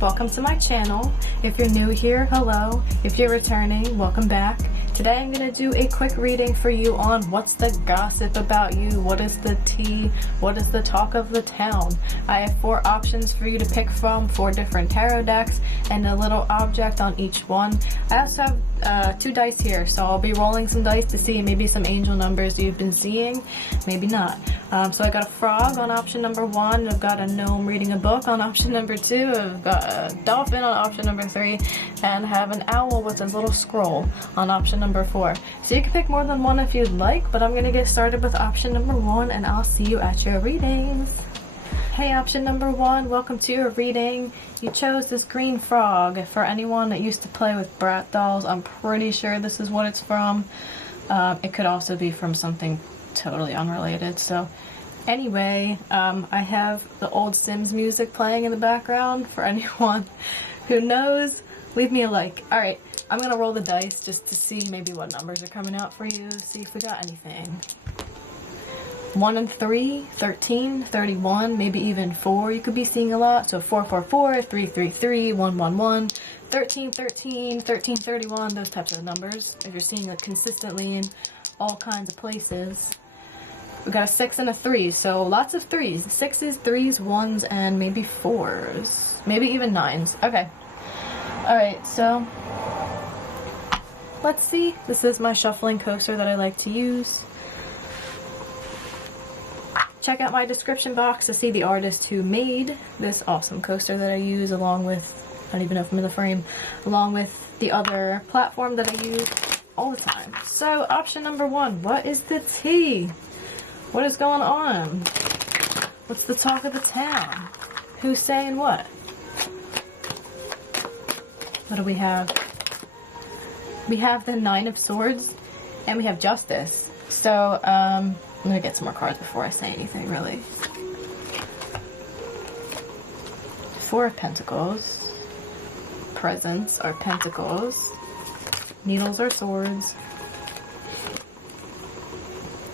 Welcome to my channel. If you're new here, hello. If you're returning, welcome back. Today I'm going to do a quick reading for you on what's the gossip about you, what is the tea, what is the talk of the town. I have 4 options for you to pick from, 4 different tarot decks, and a little object on each one. I also have 2 dice here, so I'll be rolling some dice to see maybe some angel numbers you've been seeing, maybe not. So I got a frog on option number 1, I've got a gnome reading a book on option number 2, I've got a dolphin on option number 3, and have an owl with a little scroll on option number 4. So you can pick more than one if you'd like, but I'm going to get started with option number 1 and I'll see you at your readings. Hey, option number 1, welcome to your reading. You chose this green frog. For anyone that used to play with Brat dolls, I'm pretty sure this is what it's from. It could also be from something totally unrelated. So anyway, I have the old Sims music playing in the background. For anyone who knows, leave me a like. Alright, I'm gonna roll the dice just to see maybe what numbers are coming out for you, see if we got anything. 1 and 3, 13, 31, maybe even 4 you could be seeing a lot. So 444, 333, 111, 13, 13, 13, 31, those types of numbers. If you're seeing it consistently in all kinds of places. We got a 6 and a 3, so lots of 3s. 6s, 3s, 1s, and maybe 4s. Maybe even 9s. Okay. Alright, so let's see. This is my shuffling coaster that I like to use. Check out my description box to see the artist who made this awesome coaster that I use, along with, I don't even know if I'm in the frame, along with the other platform that I use all the time. So, option number 1, what is the tea? What is going on? What's the talk of the town? Who's saying what? What do we have? We have the 9 of Swords, and we have Justice. So, I'm gonna get some more cards before I say anything, really. 4 of Pentacles. Presents are Pentacles. Needles are Swords.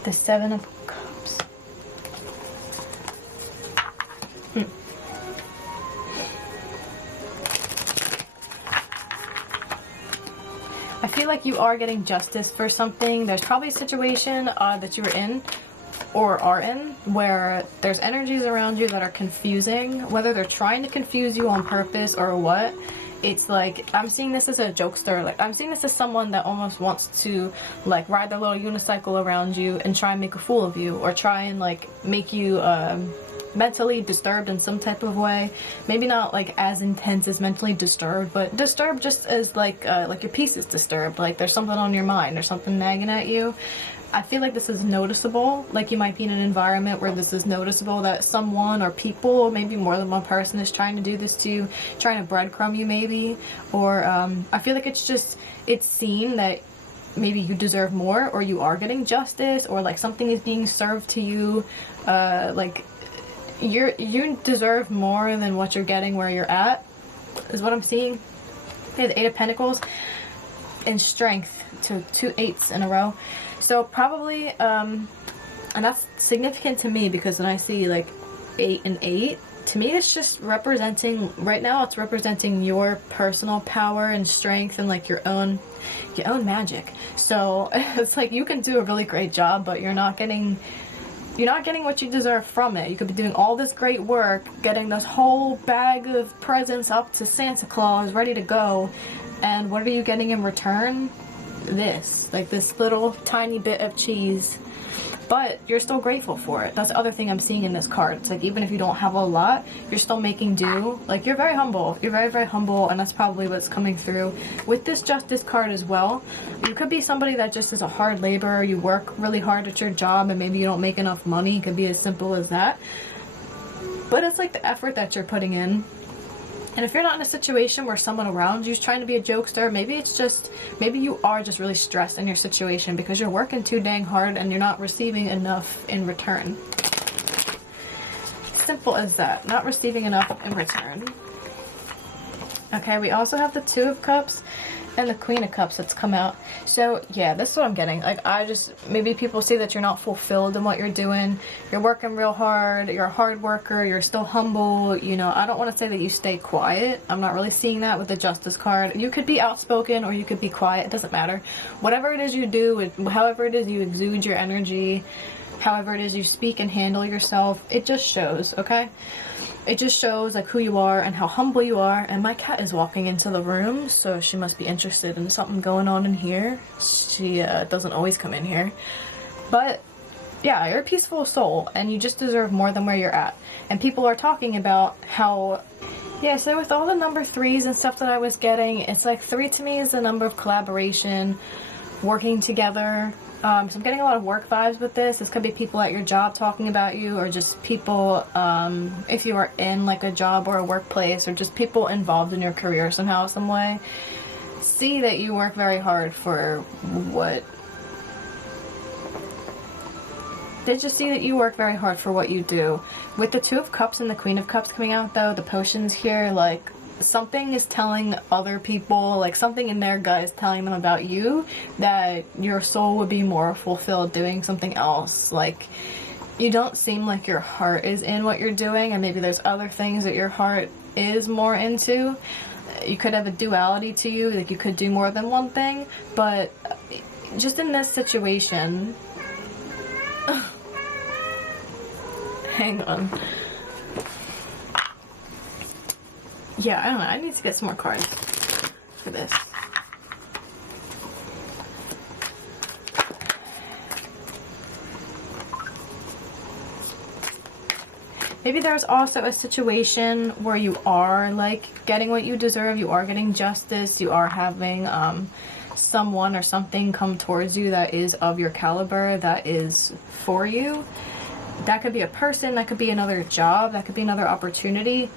The 7 of Cups. I feel like you are getting justice for something. There's probably a situation that you were in or are in where there's energies around you that are confusing, whether they're trying to confuse you on purpose or what. It's like, I'm seeing this as a jokester. Like, I'm seeing this as someone that almost wants to, like, ride their little unicycle around you and try and make a fool of you, or try and, like, make you mentally disturbed in some type of way. Maybe not like as intense as mentally disturbed, but disturbed just as like your peace is disturbed, like there's something on your mind or something nagging at you. I feel like this is noticeable, like you might be in an environment where this is noticeable that someone or people, maybe more than one person, is trying to do this to you, trying to breadcrumb you maybe, or I feel like it's seen that maybe you deserve more, or you are getting justice, or like something is being served to you, like you deserve more than what you're getting where you're at, is what I'm seeing. Okay, the 8 of Pentacles and Strength, to 2 8s in a row. So probably, and that's significant to me because when I see like 8 and 8, to me it's just representing, right now it's representing your personal power and strength and like your own magic. So it's like you can do a really great job, but you're not getting what you deserve from it. You could be doing all this great work, getting this whole bag of presents up to Santa Claus, ready to go, and what are you getting in return? This. Like this little tiny bit of cheese. But you're still grateful for it. That's the other thing I'm seeing in this card. It's like even if you don't have a lot, you're still making do. Like you're very humble. You're very, very humble, and that's probably what's coming through with this Justice card as well. You could be somebody that just is a hard laborer. You work really hard at your job and maybe you don't make enough money. It could be as simple as that. But it's like the effort that you're putting in. And if you're not in a situation where someone around you is trying to be a jokester, maybe you are just really stressed in your situation because you're working too dang hard and you're not receiving enough in return. simple as that. Not receiving enough in return. Okay, we also have the Two of Cups and the Queen of Cups that's come out. So yeah, this is what I'm getting. Like, maybe people see that you're not fulfilled in what you're doing. You're working real hard. You're a hard worker. You're still humble. You know, I don't want to say that you stay quiet. I'm not really seeing that with the Justice card. You could be outspoken or you could be quiet. It doesn't matter. Whatever it is you do, however it is you exude your energy, however it is you speak and handle yourself, it just shows, okay? It just shows like who you are and how humble you are. And my cat is walking into the room, so she must be interested in something going on in here. She doesn't always come in here. But yeah, you're a peaceful soul and you just deserve more than where you're at. And people are talking about how, yeah, so with all the number 3s and stuff that I was getting, it's like 3 to me is the number of collaboration, working together. So I'm getting a lot of work vibes with this. This could be people at your job talking about you, or just people, if you are in like a job or a workplace, or just people involved in your career somehow, some way. See that you work very hard for what... They just see that you work very hard for what you do. With the Two of Cups and the Queen of Cups coming out though, the potions here, like... something is telling other people, like something in their gut is telling them about you, that your soul would be more fulfilled doing something else. Like, you don't seem like your heart is in what you're doing, and maybe there's other things that your heart is more into. You could have a duality to you, like you could do more than one thing, but just in this situation... Hang on. Yeah, I don't know. I need to get some more cards for this. Maybe there's also a situation where you are, like, getting what you deserve. You are getting justice. You are having someone or something come towards you that is of your caliber, that is for you. That could be a person, that could be another job, that could be another opportunity.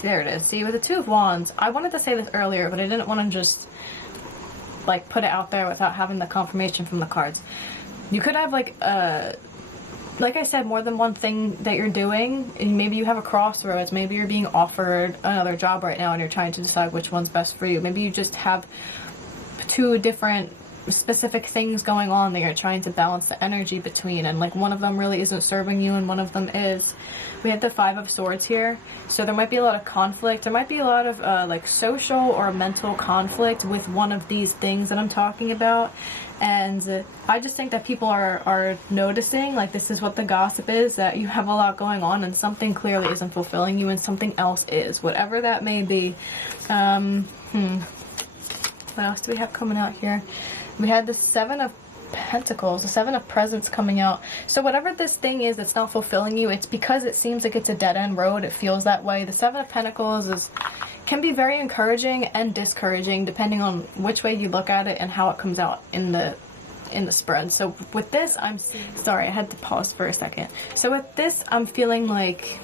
There it is. See, with the Two of Wands, I wanted to say this earlier, but I didn't want to just, like, put it out there without having the confirmation from the cards. You could have, like I said, more than one thing that you're doing, and maybe you have a crossroads. Maybe you're being offered another job right now and you're trying to decide which one's best for you. Maybe you just have 2 different specific things going on that you're trying to balance the energy between, and like one of them really isn't serving you and one of them is. We have the Five of Swords here, so there might be a lot of conflict. There might be a lot of like social or mental conflict with one of these things that I'm talking about, and I just think that people are noticing, like, this is what the gossip is, that you have a lot going on and something clearly isn't fulfilling you and something else is, whatever that may be. What else do we have coming out here? We had the Seven of Pentacles, the Seven of Presents coming out. So whatever this thing is that's not fulfilling you, it's because it seems like it's a dead-end road. It feels that way. The Seven of Pentacles can be very encouraging and discouraging depending on which way you look at it and how it comes out in the spread. So with this, sorry, I had to pause for a second. So with this, I'm feeling like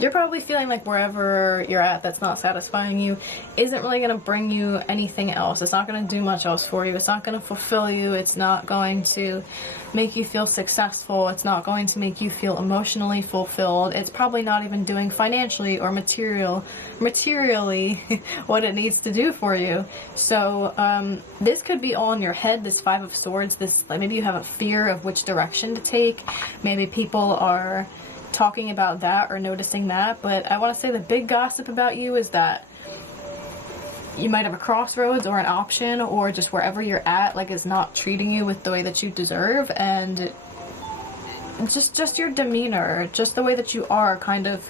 you're probably feeling like wherever you're at that's not satisfying you isn't really going to bring you anything else. It's not going to do much else for you. It's not going to fulfill you. It's not going to make you feel successful. It's not going to make you feel emotionally fulfilled. It's probably not even doing financially or materially what it needs to do for you. So this could be all in your head, this Five of Swords. This, like, maybe you have a fear of which direction to take. Maybe people are talking about that or noticing that, but I want to say the big gossip about you is that you might have a crossroads or an option, or just wherever you're at, like, is not treating you with the way that you deserve, and just your demeanor, just the way that you are, kind of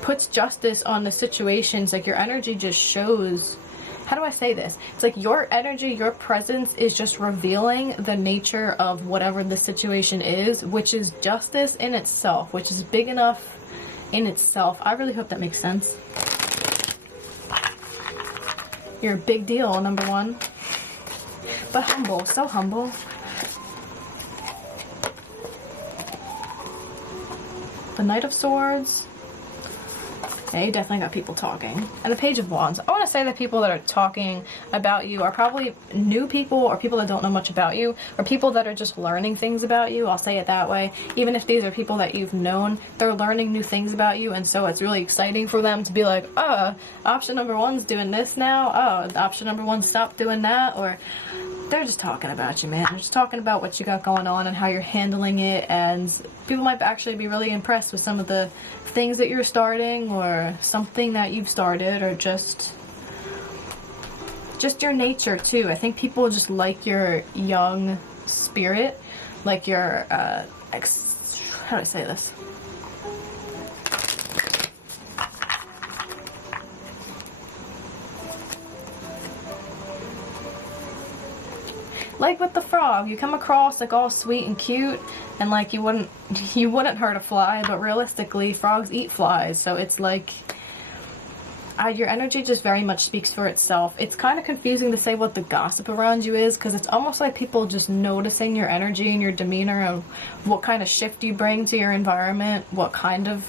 puts justice on the situations. Like, your energy just shows, how do I say this? It's like your energy, your presence is just revealing the nature of whatever the situation is, which is justice in itself, which is big enough in itself. I really hope that makes sense. You're a big deal, number 1. But humble, so humble. The Knight of Swords. Yeah, you definitely got people talking. And the Page of Wands. I want to say that people that are talking about you are probably new people, or people that don't know much about you, or people that are just learning things about you. I'll say it that way. Even if these are people that you've known, they're learning new things about you, and so it's really exciting for them to be like, oh, option number one's doing this now. Oh, option number one stopped doing that. Or they're just talking about you, man. They're just talking about what you got going on and how you're handling it, and people might actually be really impressed with some of the things that you're starting, or something that you've started, or just your nature too. I think people just like your young spirit, like your how do I say this? Like with the frog, you come across like all sweet and cute, and like you wouldn't hurt a fly, but realistically frogs eat flies, so it's like your energy just very much speaks for itself. It's kind of confusing to say what the gossip around you is, because it's almost like people just noticing your energy and your demeanor, and what kind of shift you bring to your environment, what kind of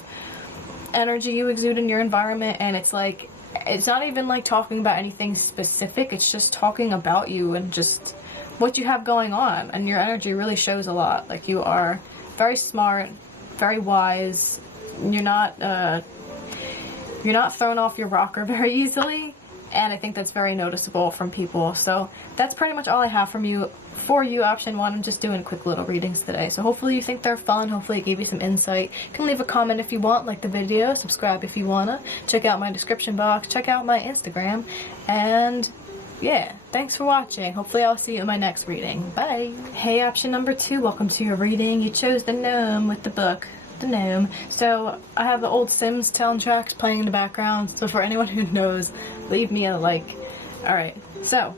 energy you exude in your environment. And it's like, it's not even like talking about anything specific, it's just talking about you and just what you have going on. And your energy really shows a lot. Like, you are very smart, very wise. You're not thrown off your rocker very easily, and I think that's very noticeable from people. So that's pretty much all I have from you for you, option one. I'm just doing quick little readings today, so hopefully you think they're fun. Hopefully it gave you some insight. You can leave a comment if you want, like the video, subscribe if you wanna, check out my description box, check out my Instagram, and yeah, thanks for watching. Hopefully I'll see you in my next reading. Bye. Hey, option number two, welcome to your reading. You chose the gnome with the book. The gnome. So I have the old Sims soundtracks playing in the background, so for anyone who knows, leave me a like. Alright, so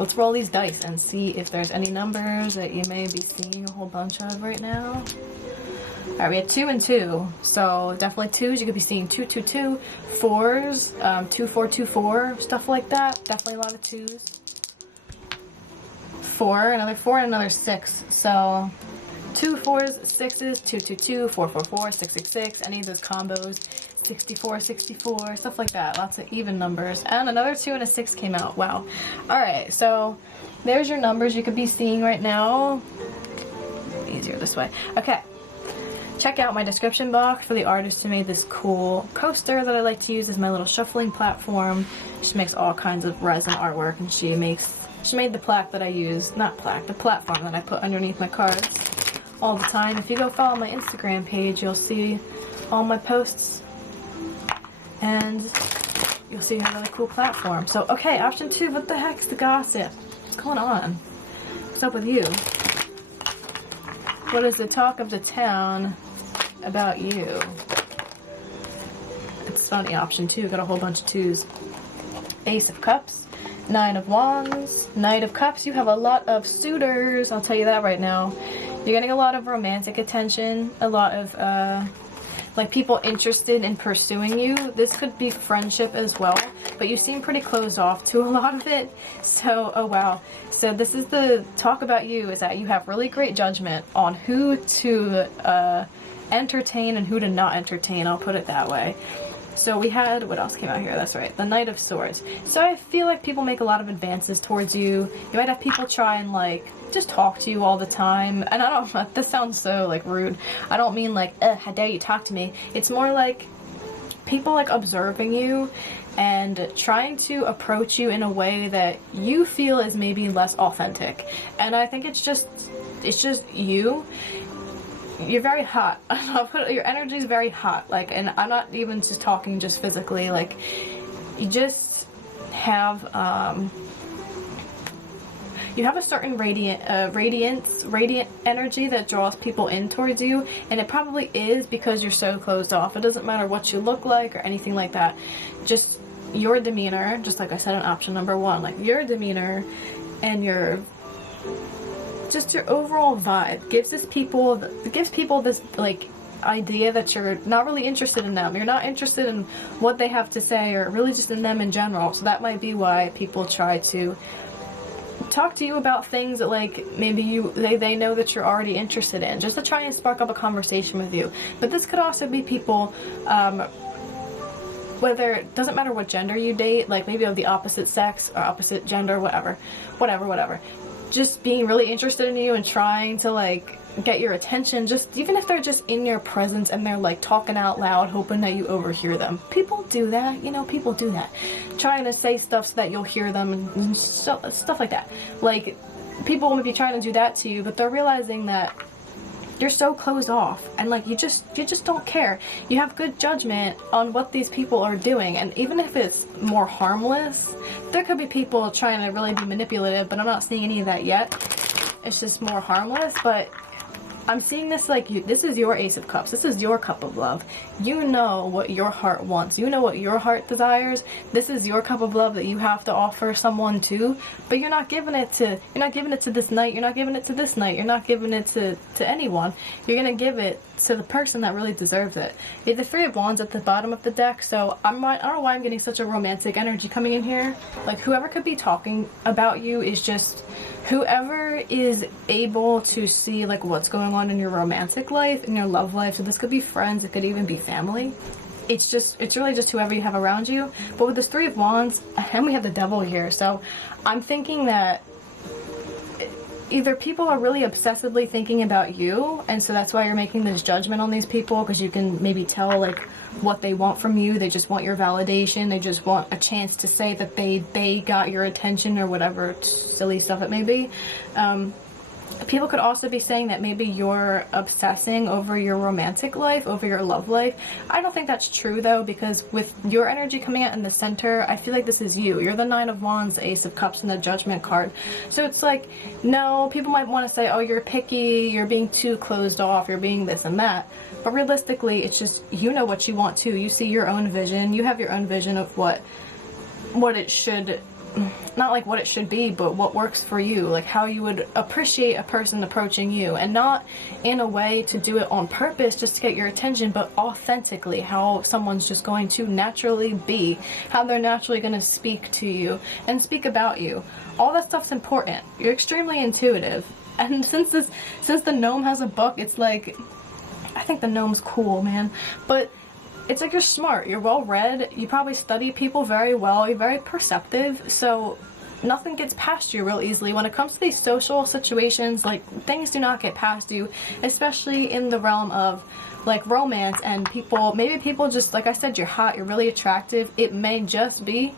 let's roll these dice and see if there's any numbers that you may be seeing a whole bunch of right now. Alright, we have 2 and 2, so definitely 2s. You could be seeing 2, 2, 2, 4s, 2, 4, 2, 4, stuff like that. Definitely a lot of 2s. 4, another 4, and another 6. So 2 4s, 6s, 2 2 2, 4 4 4, 6 6 6, any of those combos, 64 64, stuff like that. Lots of even numbers. And another 2 and a 6 came out. Wow. Alright, so there's your numbers you could be seeing right now. Easier this way. Okay. Check out my description box for the artist who made this cool coaster that I like to use as my little shuffling platform. She makes all kinds of resin artwork, and she made the plaque that I use, not plaque, the platform that I put underneath my cards all the time. If you go follow my Instagram page, you'll see all my posts, and you'll see a really cool platform. So, okay, option 2, what the heck's the gossip? What's going on? What's up with you? What is the talk of the town about you? It's funny, option 2, got a whole bunch of 2s. Ace of Cups, 9 of Wands, Knight of Cups. You have a lot of suitors, I'll tell you that right now. You're getting a lot of romantic attention, a lot of, like, people interested in pursuing you. This could be friendship as well, but you seem pretty closed off to a lot of it. So, oh wow. So this is the talk about you, is that you have really great judgment on who to entertain and who to not entertain, I'll put it that way. So we had, what else came out here? That's right, the Knight of Swords. So I feel like people make a lot of advances towards you. You might have people try and, like, just talk to you all the time. And I don't, this sounds so, like, rude. I don't mean, like, how dare you talk to me. It's more like people, like, observing you and trying to approach you in a way that you feel is maybe less authentic. And I think it's just you. You're very hot. Your energy is very hot. Like, and I'm not even just talking just physically. Like, you just have you have a certain radiant energy that draws people in towards you, and it probably is because you're so closed off. It doesn't matter what you look like or anything like that. Just your demeanor, just like I said in option number 1, like your demeanor and your overall vibe gives people this like idea that you're not really interested in them. You're not interested in what they have to say, or really just in them in general. So that might be why people try to talk to you about things that, like, maybe they know that you're already interested in, just to try and spark up a conversation with you. But this could also be people whether, it doesn't matter what gender you date, like maybe of the opposite sex or opposite gender, whatever, just being really interested in you and trying to like get your attention, just even if they're just in your presence and they're like talking out loud hoping that you overhear them. People do that, you know, people do that, trying to say stuff so that you'll hear them and stuff like that. Like, people may be trying to do that to you, but they're realizing that you're so closed off and like you just don't care. You have good judgment on what these people are doing, and even if it's more harmless, there could be people trying to really be manipulative, but I'm not seeing any of that yet. It's just more harmless. But I'm seeing this like this is your Ace of Cups. This is your cup of love. You know what your heart wants. You know what your heart desires. This is your cup of love that you have to offer someone too. But you're not giving it to this night. You're not giving it to this night. You're not giving it to anyone. You're gonna give it to the person that really deserves it. You have the Three of Wands at the bottom of the deck, so I don't know why I'm getting such a romantic energy coming in here. Like, whoever could be talking about you is just whoever is able to see like what's going on in your romantic life, in your love life. So this could be friends, it could even be family. It's really just whoever you have around you. But with this Three of Wands, and we have the Devil here, so I'm thinking that either people are really obsessively thinking about you, and so that's why you're making this judgment on these people, because you can maybe tell like what they want from you. They just want your validation. They just want a chance to say that they got your attention, or whatever silly stuff it may be. People could also be saying that maybe you're obsessing over your romantic life, over your love life. I don't think that's true though, because with your energy coming out in the center, I feel like this is you. You're the Nine of Wands, the Ace of Cups, and the Judgment card. So it's like, no, people might want to say, oh, you're picky, you're being too closed off, you're being this and that. But realistically, it's just, you know what you want too. You see your own vision. You have your own vision of what it should, not like what it should be, but what works for you, like how you would appreciate a person approaching you, and not in a way to do it on purpose just to get your attention, but authentically, how someone's just going to naturally be, how they're naturally going to speak to you and speak about you. All that stuff's important. You're extremely intuitive, and since the gnome has a book, it's like, I think the gnome's cool, man, but it's like you're smart, you're well read, you probably study people very well, you're very perceptive, so nothing gets past you real easily. When it comes to these social situations, like, things do not get past you, especially in the realm of like romance, and maybe people just, like I said, you're hot, you're really attractive. It may just be,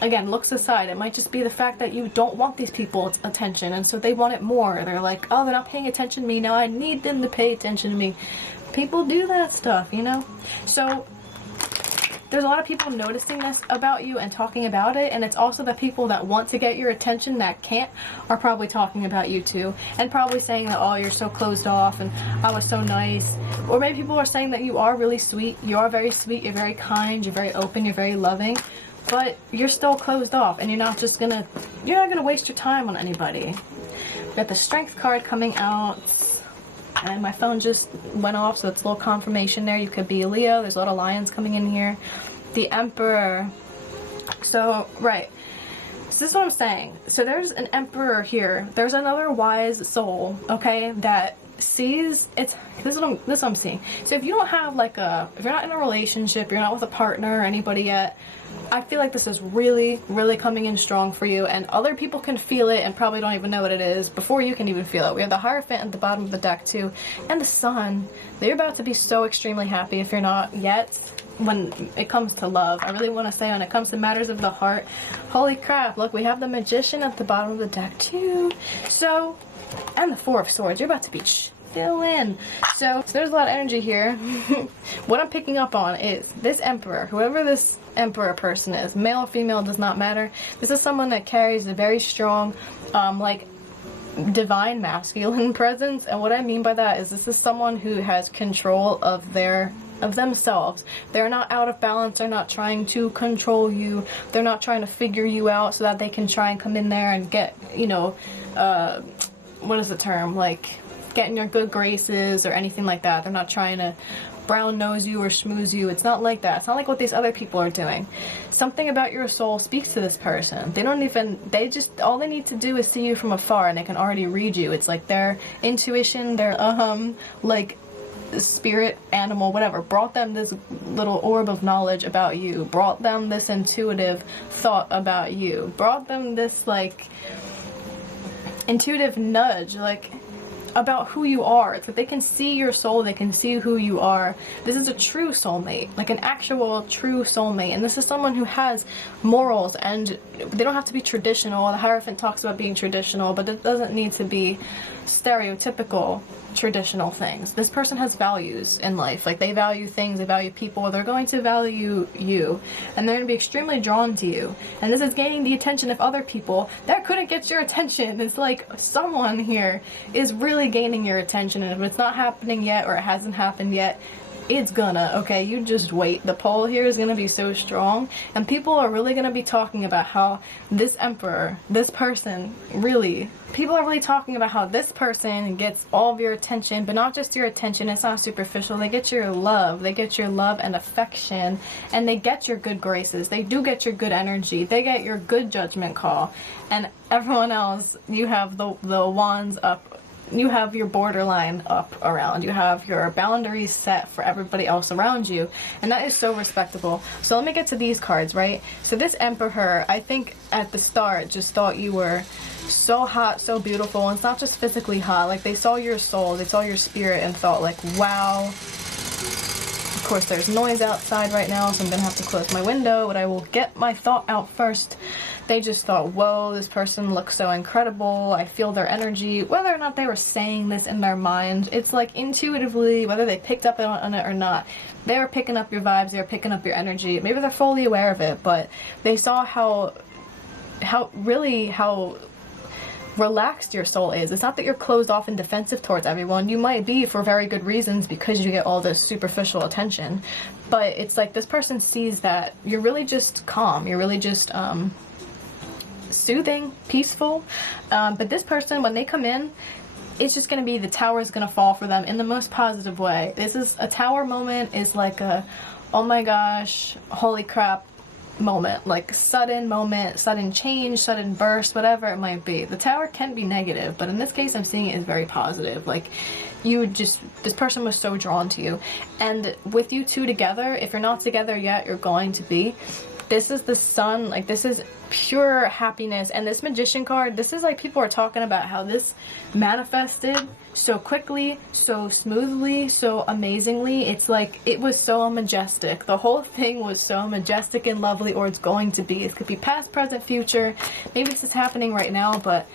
again, looks aside, it might just be the fact that you don't want these people's attention, and so they want it more. They're like, oh, they're not paying attention to me, now I need them to pay attention to me. People do that stuff, you know? So there's a lot of people noticing this about you and talking about it, and it's also the people that want to get your attention that can't are probably talking about you too, and probably saying that, oh, you're so closed off and I was so nice. Or maybe people are saying that you are really sweet, you are very sweet, you're very kind, you're very open, you're very loving, but you're still closed off, and you're not gonna waste your time on anybody. We got the Strength card coming out, and my phone just went off, so it's a little confirmation there. You could be a Leo. There's a lot of lions coming in here. The Emperor. So, right. So this is what I'm saying. So there's an Emperor here. There's another wise soul, okay, that sees this is what I'm seeing. So if you don't have like if you're not in a relationship, you're not with a partner or anybody yet, I feel like this is really, really coming in strong for you, and other people can feel it and probably don't even know what it is before you can even feel it. We have the Hierophant at the bottom of the deck too, and the Sun. They're about to be so extremely happy if you're not yet. When it comes to love, I really want to say, when it comes to matters of the heart, holy crap, look, we have the Magician at the bottom of the deck too. So, and the Four of Swords, you're about to be fill in. So there's a lot of energy here. What I'm picking up on is this Emperor, whoever this Emperor person is, male or female, does not matter. This is someone that carries a very strong, like, divine masculine presence, and what I mean by that is this is someone who has control of themselves. They're not out of balance, they're not trying to control you, they're not trying to figure you out so that they can try and come in there and get, you know, what is the term, like, get in your good graces or anything like that. They're not trying to brown nose you or schmooze you. It's not like that. It's not like what these other people are doing. Something about your soul speaks to this person. All they need to do is see you from afar and they can already read you. It's like their intuition, their like spirit, animal, whatever, brought them this little orb of knowledge about you, brought them this intuitive thought about you, brought them this like intuitive nudge, like about who you are. It's like they can see your soul, they can see who you are. This is a true soulmate, like an actual true soulmate, and this is someone who has morals, and they don't have to be traditional. The Hierophant talks about being traditional, but it doesn't need to be stereotypical traditional things. This person has values in life, like they value things, they value people, they're going to value you, and they're going to be extremely drawn to you, and this is gaining the attention of other people that couldn't get your attention. It's like someone here is really gaining your attention, and if it's not happening yet or it hasn't happened yet, it's gonna, okay? You just wait. The pull here is gonna be so strong, and people are really gonna be talking about how this emperor, this person, people are really talking about how this person gets all of your attention, but not just your attention. It's not superficial. They get your love. They get your love and affection, and they get your good graces. They do get your good energy. They get your good judgment call, and everyone else, you have the wands up. You have your borderline up around. You have your boundaries set for everybody else around you. And that is so respectable. So let me get to these cards, right? So this Emperor, I think at the start just thought you were so hot, so beautiful. And it's not just physically hot. Like they saw your soul, they saw your spirit and thought like, wow. Of course there's noise outside right now, so I'm gonna have to close my window, but I will get my thought out first. They just thought, whoa, this person looks so incredible, I feel their energy. Whether or not they were saying this in their mind, it's like intuitively, whether they picked up on it or not, they were picking up your vibes, they were picking up your energy. Maybe they're fully aware of it, but they saw how relaxed your soul is. It's not that you're closed off and defensive towards everyone. You might be for very good reasons because you get all this superficial attention, but it's like this person sees that you're really just calm, you're really just soothing, peaceful, but this person, when they come in, it's just gonna be, the tower is gonna fall for them in the most positive way. This is a tower moment, is like a, oh my gosh, holy crap moment, like sudden moment, sudden change, sudden burst, whatever it might be. The tower can be negative, but in this case I'm seeing it as very positive. Like this person was so drawn to you, and with you two together, if you're not together yet, you're going to be. This is the sun, like this is pure happiness. And this Magician card, this is like people are talking about how this manifested so quickly, so smoothly, so amazingly. It's like it was so majestic. The whole thing was so majestic and lovely, or it's going to be. It could be past, present, future. Maybe this is happening right now, but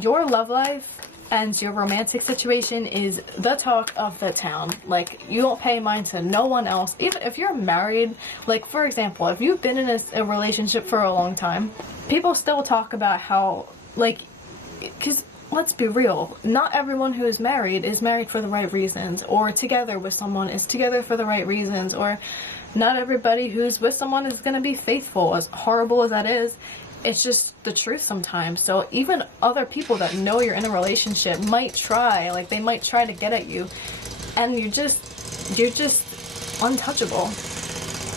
your love life and your romantic situation is the talk of the town. Like, you don't pay mind to no one else. Even if you're married, like for example, if you've been in a relationship for a long time, people still talk about how, like, because let's be real, not everyone who is married for the right reasons, or together with someone is together for the right reasons, or not everybody who's with someone is going to be faithful. As horrible as that is, it's just the truth sometimes. So even other people that know you're in a relationship might try, like they might try to get at you, and you're just untouchable.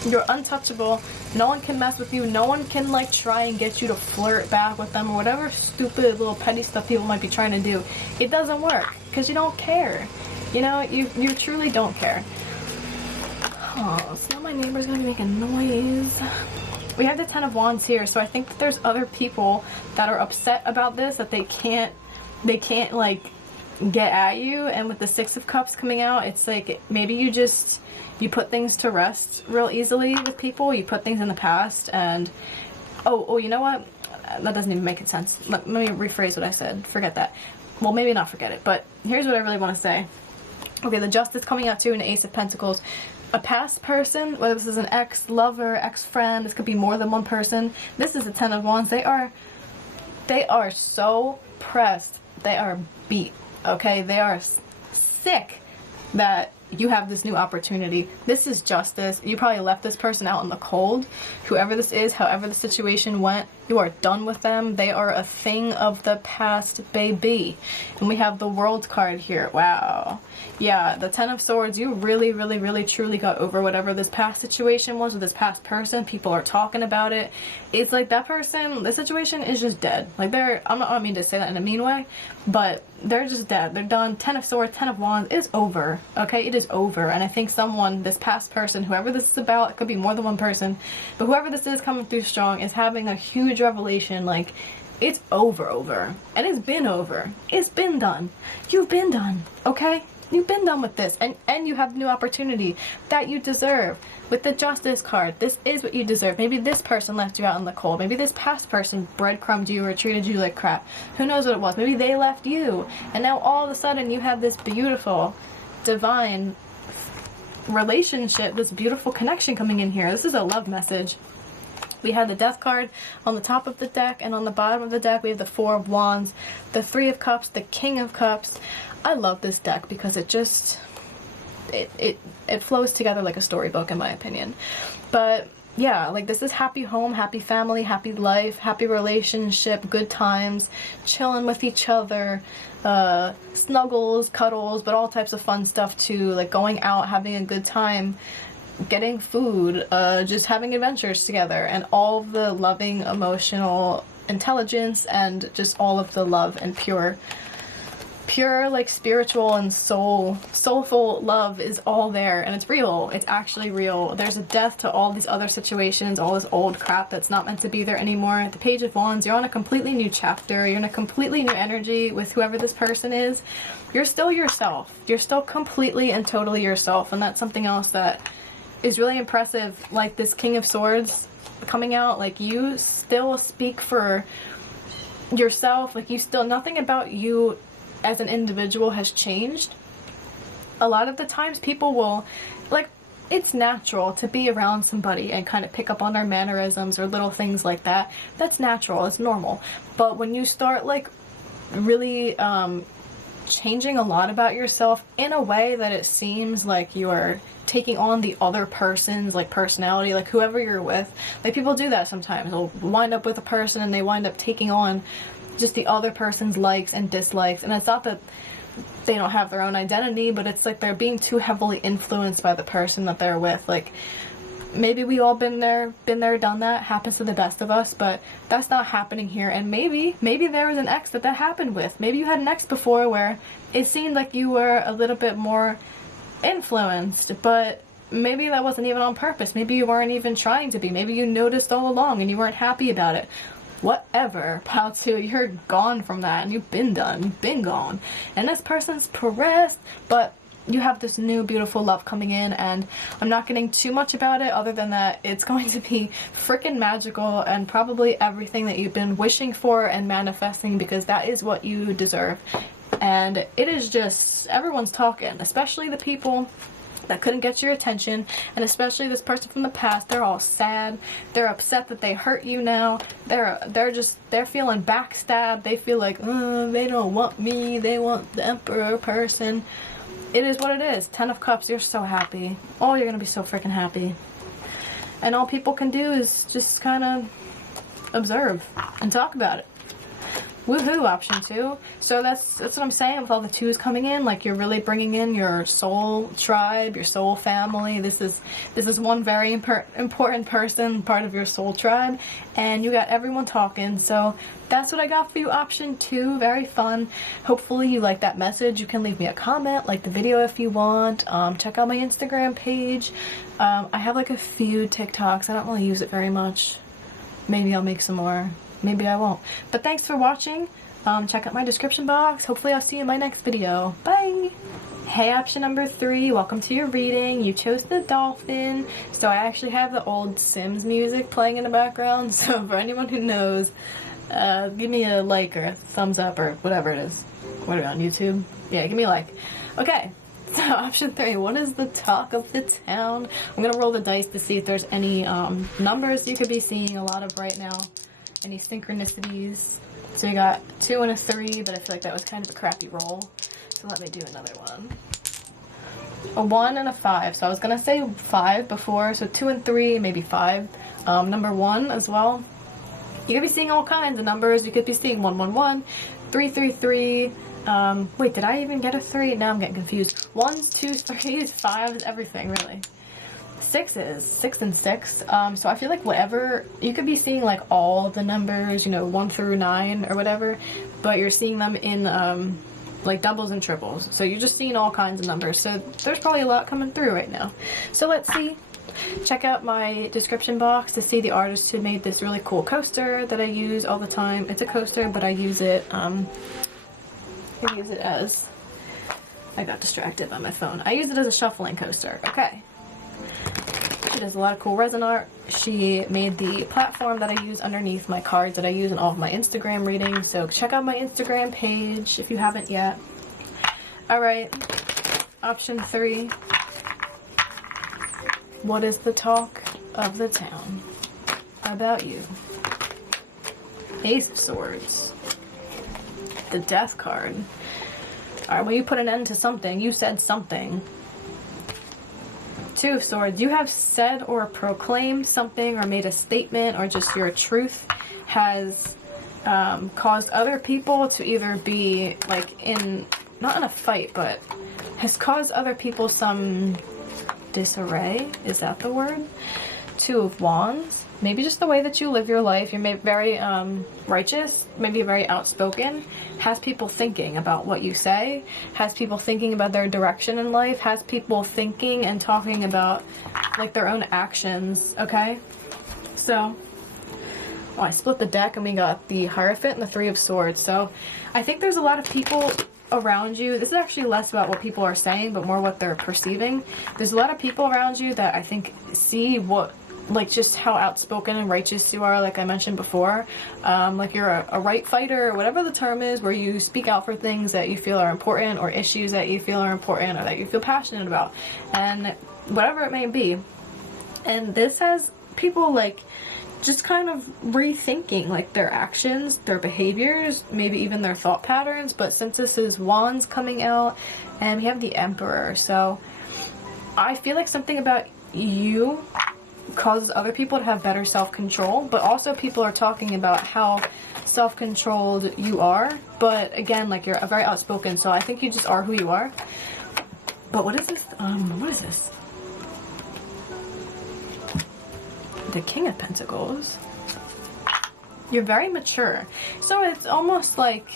You're untouchable. No one can mess with you. No one can like try and get you to flirt back with them or whatever stupid little petty stuff people might be trying to do. It doesn't work because you don't care. You know, you truly don't care. Oh, so now my neighbor's gonna be making noise. We have the Ten of Wands here, so I think that there's other people that are upset about this, that they can't like get at you. And with the Six of Cups coming out, it's like maybe you put things to rest real easily with people. You put things in the past, and oh, you know what? That doesn't even make sense. Let me rephrase what I said. Forget that. Well, maybe not forget it, but here's what I really want to say. Okay, the Justice coming out too, and the Ace of Pentacles. A past person, whether this is an ex-lover, ex-friend, this could be more than one person. This is the Ten of Wands. They are so pressed. They are beat, okay? They are sick that you have this new opportunity. This is justice. You probably left this person out in the cold. Whoever this is, however the situation went, you are done with them. They are a thing of the past, baby. And we have the World card here. Wow. Yeah, the Ten of Swords. You really, really, really, truly got over whatever this past situation was with this past person. People are talking about it. It's like that person, the situation is just dead. Like I don't mean to say that in a mean way, but they're just dead. They're done. 10 of Swords, 10 of Wands. It's over. Okay? It is over. And I think someone, this past person, whoever this is about, it could be more than one person, but whoever this is coming through strong is having a huge revelation. Like, it's over. And it's been over. It's been done. You've been done. Okay? You've been done with this. And you have new opportunity that you deserve. With the Justice card, this is what you deserve. Maybe this person left you out in the cold. Maybe this past person breadcrumbed you or treated you like crap. Who knows what it was? Maybe they left you. And now all of a sudden you have this beautiful, divine relationship, this beautiful connection coming in here. This is a love message. We have the Death card on the top of the deck, and on the bottom of the deck we have the Four of Wands, the Three of Cups, the King of Cups. I love this deck because it just... It flows together like a storybook, in my opinion. But yeah, like, this is happy home, happy family, happy life, happy relationship, good times, chilling with each other, snuggles, cuddles, but all types of fun stuff too, like going out, having a good time, getting food, just having adventures together, and all of the loving, emotional intelligence, and just all of the love and pure, like, spiritual and soulful love is all there, and it's real. It's actually real. There's a death to all these other situations, all this old crap that's not meant to be there anymore. The Page of Wands, you're on a completely new chapter. You're in a completely new energy with whoever this person is. You're still yourself. You're still completely and totally yourself, and that's something else that is really impressive. Like this King of Swords coming out, like, you still speak for yourself. Like, you still, nothing about you as an individual has changed. A lot of the times people will, like, it's natural to be around somebody and kind of pick up on their mannerisms or little things like that. That's natural, it's normal. But when you start, like, really changing a lot about yourself in a way that it seems like you're taking on the other person's, like, personality, like whoever you're with, like, people do that sometimes. They'll wind up with a person and they wind up taking on just the other person's likes and dislikes, and it's not that they don't have their own identity, but it's like they're being too heavily influenced by the person that they're with. Like, maybe we all been there, done that, happens to the best of us, but that's not happening here. And maybe there was an ex that happened with. Maybe you had an ex before where it seemed like you were a little bit more influenced, but maybe that wasn't even on purpose. Maybe you weren't even trying to be. Maybe you noticed all along and you weren't happy about it. Whatever, pal two, you're gone from that, and you've been done, you've been gone. And this person's pressed, but you have this new beautiful love coming in, and I'm not getting too much about it other than that it's going to be freaking magical and probably everything that you've been wishing for and manifesting, because that is what you deserve. And it is just, everyone's talking, especially the people that couldn't get your attention, and especially this person from the past. They're all sad, they're upset that they hurt you now, they're feeling backstabbed, they feel like, they don't want me, they want the Emperor person. It is what it is. 10 of Cups, you're so happy. Oh, you're gonna be so freaking happy. And all people can do is just kind of observe and talk about it. Woohoo, option 2. So that's what I'm saying with all the 2s coming in. Like, you're really bringing in your soul tribe, your soul family. This is one very important person, part of your soul tribe, and you got everyone talking. So that's what I got for you, option 2. Very fun. Hopefully you like that message. You can leave me a comment, like the video if you want. Check out my Instagram page. I have like a few TikToks. I don't really use it very much. Maybe I'll make some more. Maybe I won't. But thanks for watching. Check out my description box. Hopefully I'll see you in my next video. Bye! Hey, option number 3, welcome to your reading. You chose the dolphin. So I actually have the old Sims music playing in the background. So for anyone who knows, give me a like or a thumbs up or whatever it is. What are we on YouTube? Yeah, give me a like. Okay. So option 3, what is the talk of the town? I'm gonna roll the dice to see if there's any numbers you could be seeing a lot of right now. Any synchronicities. So you got 2 and a 3, but I feel like that was kind of a crappy roll. So let me do another one. A 1 and a 5. So I was gonna say 5 before, so 2 and 3, maybe 5. Number 1 as well. You could be seeing all kinds of numbers. You could be seeing 111, 333. Wait, did I even get a 3? Now I'm getting confused. 1s, 2s, 3s, 5s, everything really. 6s, 6 and 6. So I feel like whatever, you could be seeing like all of the numbers, you know, 1 through 9 or whatever, but you're seeing them in like doubles and triples. So you're just seeing all kinds of numbers. So there's probably a lot coming through right now. So let's see. Check out my description box to see the artist who made this really cool coaster that I use all the time. It's a coaster, but I use it as, I got distracted by my phone. I use it as a shuffling coaster. Okay. She does a lot of cool resin art. She made the platform that I use underneath my cards that I use in all of my Instagram readings. So check out my Instagram page if you haven't yet. Alright, option 3. What is the talk of the town about you? Ace of Swords. The Death card. Alright, well, you put an end to something. You said something. 2 of Swords. You have said or proclaimed something or made a statement, or just your truth has caused other people to either be like not in a fight, but has caused other people some disarray. Is that the word? 2 of Wands. Maybe just the way that you live your life. You're maybe very righteous, maybe very outspoken, has people thinking about what you say, has people thinking about their direction in life, has people thinking and talking about like their own actions, okay? So, I split the deck and we got the Hierophant and the 3 of Swords. So, I think there's a lot of people around you. This is actually less about what people are saying, but more what they're perceiving. There's a lot of people around you that I think see what, like, just how outspoken and righteous you are, like I mentioned before. Like you're a right fighter, or whatever the term is, where you speak out for things that you feel are important, or issues that you feel are important, or that you feel passionate about, and whatever it may be. And this has people like just kind of rethinking like their actions, their behaviors, maybe even their thought patterns. But since this is Wands coming out and we have the Emperor, so I feel like something about you causes other people to have better self-control, but also people are talking about how self-controlled you are. But again, like you're very outspoken, so I think you just are who you are. But what is this? What is this? The King of Pentacles. You're very mature. So it's almost like,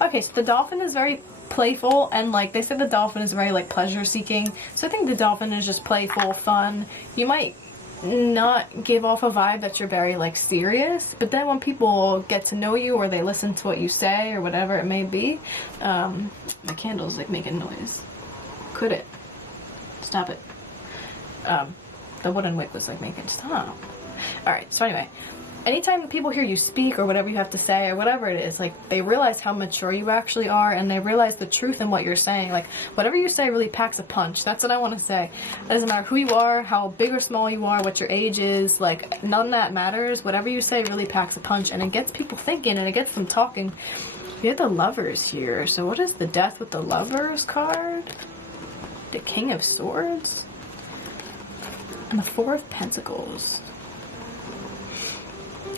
okay, so the dolphin is very playful, and like they said, the dolphin is very like pleasure seeking. So I think the dolphin is just playful, fun. You might not give off a vibe that you're very like serious, but then when people get to know you or they listen to what you say or whatever it may be, the candle's like making noise. Could it? Stop it. The wooden wick was like making stop. Alright, so anyway, anytime people hear you speak or whatever you have to say or whatever it is, like they realize how mature you actually are, and they realize the truth in what you're saying. Like whatever you say really packs a punch. That's what I want to say. It doesn't matter who you are, how big or small you are, what your age is, like none of that matters. Whatever you say really packs a punch, and it gets people thinking and it gets them talking. We have the Lovers here. So what is the Death with the Lovers card? The King of Swords? And the 4 of Pentacles.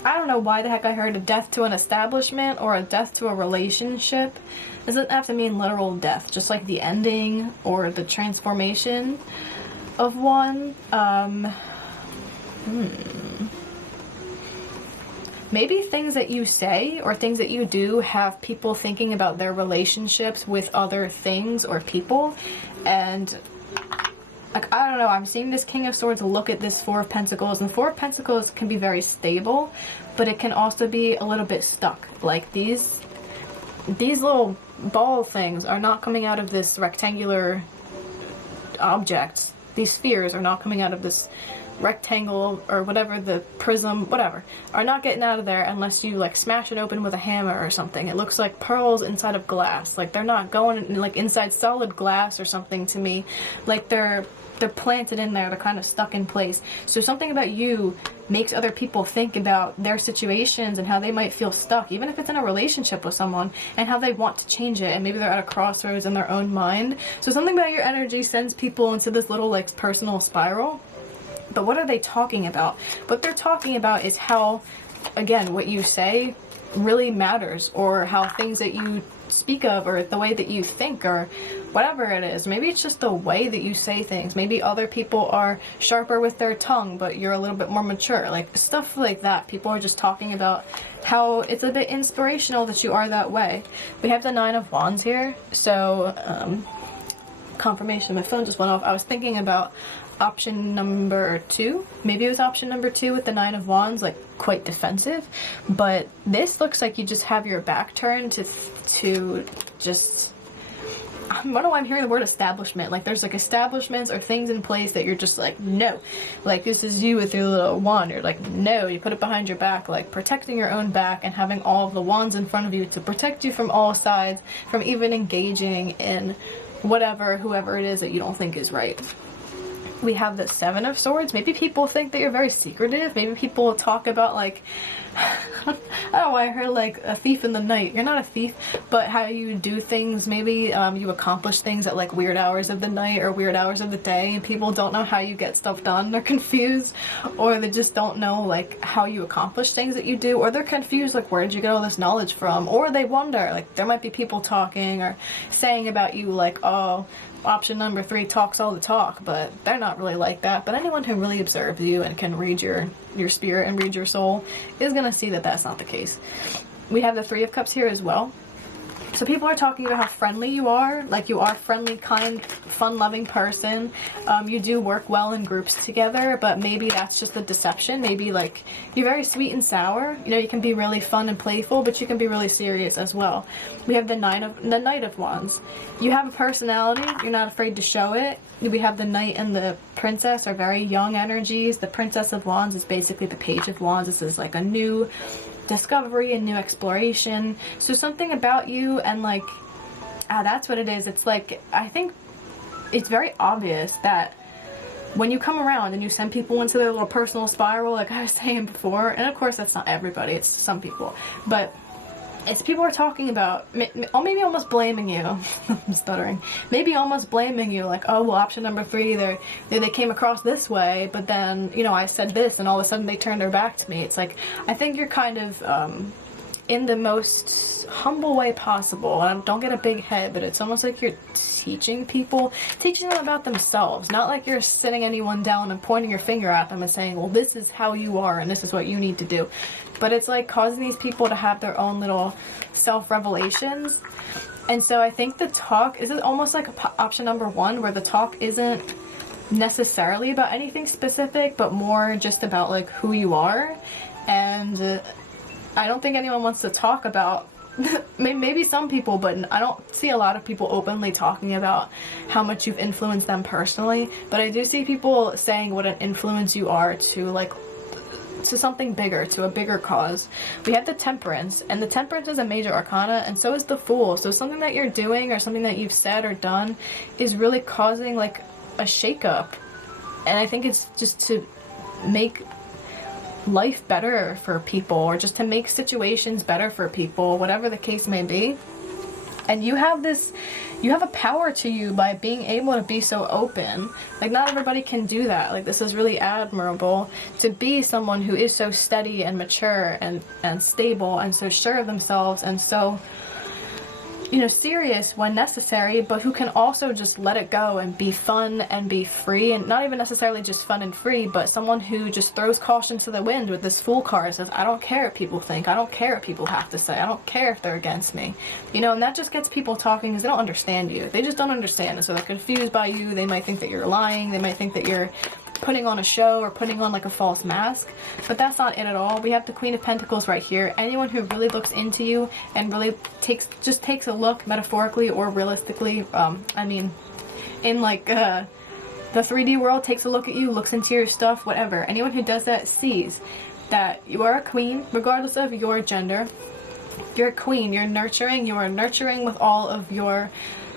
I don't know why the heck I heard a death to an establishment or a death to a relationship. It doesn't have to mean literal death, just like the ending or the transformation of one. Maybe things that you say or things that you do have people thinking about their relationships with other things or people, and like, I don't know, I'm seeing this King of Swords look at this 4 of Pentacles, and 4 of Pentacles can be very stable, but it can also be a little bit stuck. Like these little ball things are not coming out of this rectangular object. These spheres are not coming out of this rectangle or whatever, the prism, whatever, are not getting out of there unless you like smash it open with a hammer or something. It looks like pearls inside of glass. Like they're not going like inside solid glass or something to me. Like they're planted in there, they're kind of stuck in place. So something about you makes other people think about their situations and how they might feel stuck, even if it's in a relationship with someone, and how they want to change it, and maybe they're at a crossroads in their own mind. So something about your energy sends people into this little like personal spiral. But what are they talking about? What they're talking about is how, again, what you say really matters, or how things that you speak of, or the way that you think, or whatever it is. Maybe it's just the way that you say things. Maybe other people are sharper with their tongue, but you're a little bit more mature. Like, stuff like that. People are just talking about how it's a bit inspirational that you are that way. We have the Nine of Wands here. So, confirmation, my phone just went off. I was thinking about option number 2. Maybe it was option number 2 with the Nine of Wands, like quite defensive. But this looks like you just have your back turned to just, I don't know why I'm hearing the word establishment. Like, there's like establishments or things in place that you're just like, no. Like, this is you with your little wand. You're like, no. You put it behind your back, like protecting your own back and having all of the wands in front of you to protect you from all sides, from even engaging in whatever, whoever it is that you don't think is right. We have the Seven of Swords. Maybe people think that you're very secretive. Maybe people talk about, like, I don't know why I heard like a thief in the night. You're not a thief, but how you do things. Maybe you accomplish things at like weird hours of the night or weird hours of the day, and people don't know how you get stuff done. They're confused, or they just don't know like how you accomplish things that you do, or they're confused like, where did you get all this knowledge from? Or they wonder, like, there might be people talking or saying about you like, oh, option number 3 talks all the talk, but they're not really like that. But anyone who really observes you and can read your spirit and read your soul is gonna see that that's not the case. We have the Three of Cups here as well. So people are talking about how friendly you are, like you are a friendly, kind, fun-loving person. You do work well in groups together, but maybe that's just a deception. Maybe like you're very sweet and sour. You know, you can be really fun and playful, but you can be really serious as well. We have the Knight of Wands. You have a personality. You're not afraid to show it. We have the Knight and the Princess are very young energies. The Princess of Wands is basically the Page of Wands. This is like a new discovery and new exploration. So something about you, and like, that's what it is. It's like, I think it's very obvious that when you come around and you send people into their little personal spiral, like I was saying before, and of course that's not everybody, it's some people, but it's people are talking about, or maybe almost blaming you. I'm stuttering. Maybe almost blaming you, like, oh, well, option number 3, they came across this way, but then, you know, I said this, and all of a sudden they turned their back to me. It's like, I think you're kind of in the most humble way possible. Don't get a big head, but it's almost like you're teaching them about themselves. Not like you're sitting anyone down and pointing your finger at them and saying, well, this is how you are, and this is what you need to do. But it's like causing these people to have their own little self-revelations. And so I think the talk is almost like option number 1, where the talk isn't necessarily about anything specific, but more just about like who you are. And I don't think anyone wants to talk about, maybe some people, but I don't see a lot of people openly talking about how much you've influenced them personally. But I do see people saying what an influence you are to like, to something bigger, to a bigger cause. We have the Temperance, and the Temperance is a major arcana, and so is the Fool. So something that you're doing or something that you've said or done is really causing like a shakeup. And I think it's just to make life better for people, or just to make situations better for people, whatever the case may be. And you have a power to you by being able to be so open. Like, not everybody can do that. Like, this is really admirable to be someone who is so steady and mature and stable and so sure of themselves and so, you know, serious when necessary, but who can also just let it go and be fun and be free, and not even necessarily just fun and free, but someone who just throws caution to the wind with this Fool card. Says, I don't care what people think, I don't care what people have to say, I don't care if they're against me, you know. And that just gets people talking because they don't understand you. They just don't understand, and so they're confused by you. They might think that you're lying, they might think that you're putting on a show or putting on like a false mask, but that's not it at all. We have the Queen of Pentacles right here. Anyone who really looks into you and really takes a look, metaphorically or realistically, I mean in like the 3D world, takes a look at you, looks into your stuff, whatever. Anyone who does that sees that you are a queen, regardless of your gender. You're a queen. You're nurturing. You are nurturing with all of your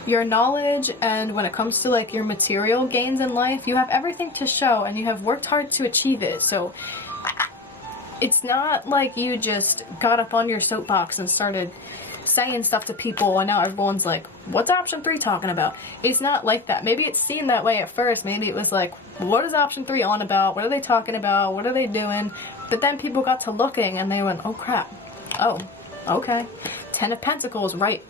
knowledge, and when it comes to like your material gains in life, you have everything to show, and you have worked hard to achieve it. So it's not like you just got up on your soapbox and started saying stuff to people and now everyone's like, what's option 3 talking about? It's not like that. Maybe it seemed that way at first. Maybe it was like, what is option 3 on about? What are they talking about? What are they doing? But then people got to looking and they went, oh crap, oh okay, 10 of Pentacles right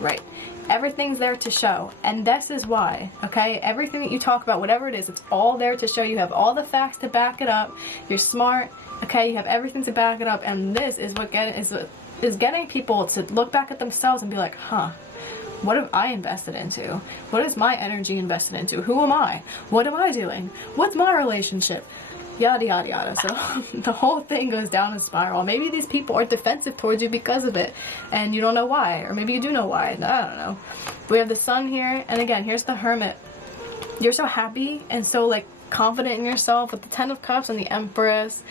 Right. Everything's there to show. And this is why, okay? Everything that you talk about, whatever it is, it's all there to show. You have all the facts to back it up. You're smart, okay? You have everything to back it up. And this is what is getting people to look back at themselves and be like, huh, what have I invested into? What is my energy invested into? Who am I? What am I doing? What's my relationship? Yada, yada, yada. So the whole thing goes down a spiral. Maybe these people are defensive towards you because of it, and you don't know why. Or maybe you do know why. I don't know. We have the Sun here, and again, here's the Hermit. You're so happy and so, like, confident in yourself with the Ten of Cups and the Empress.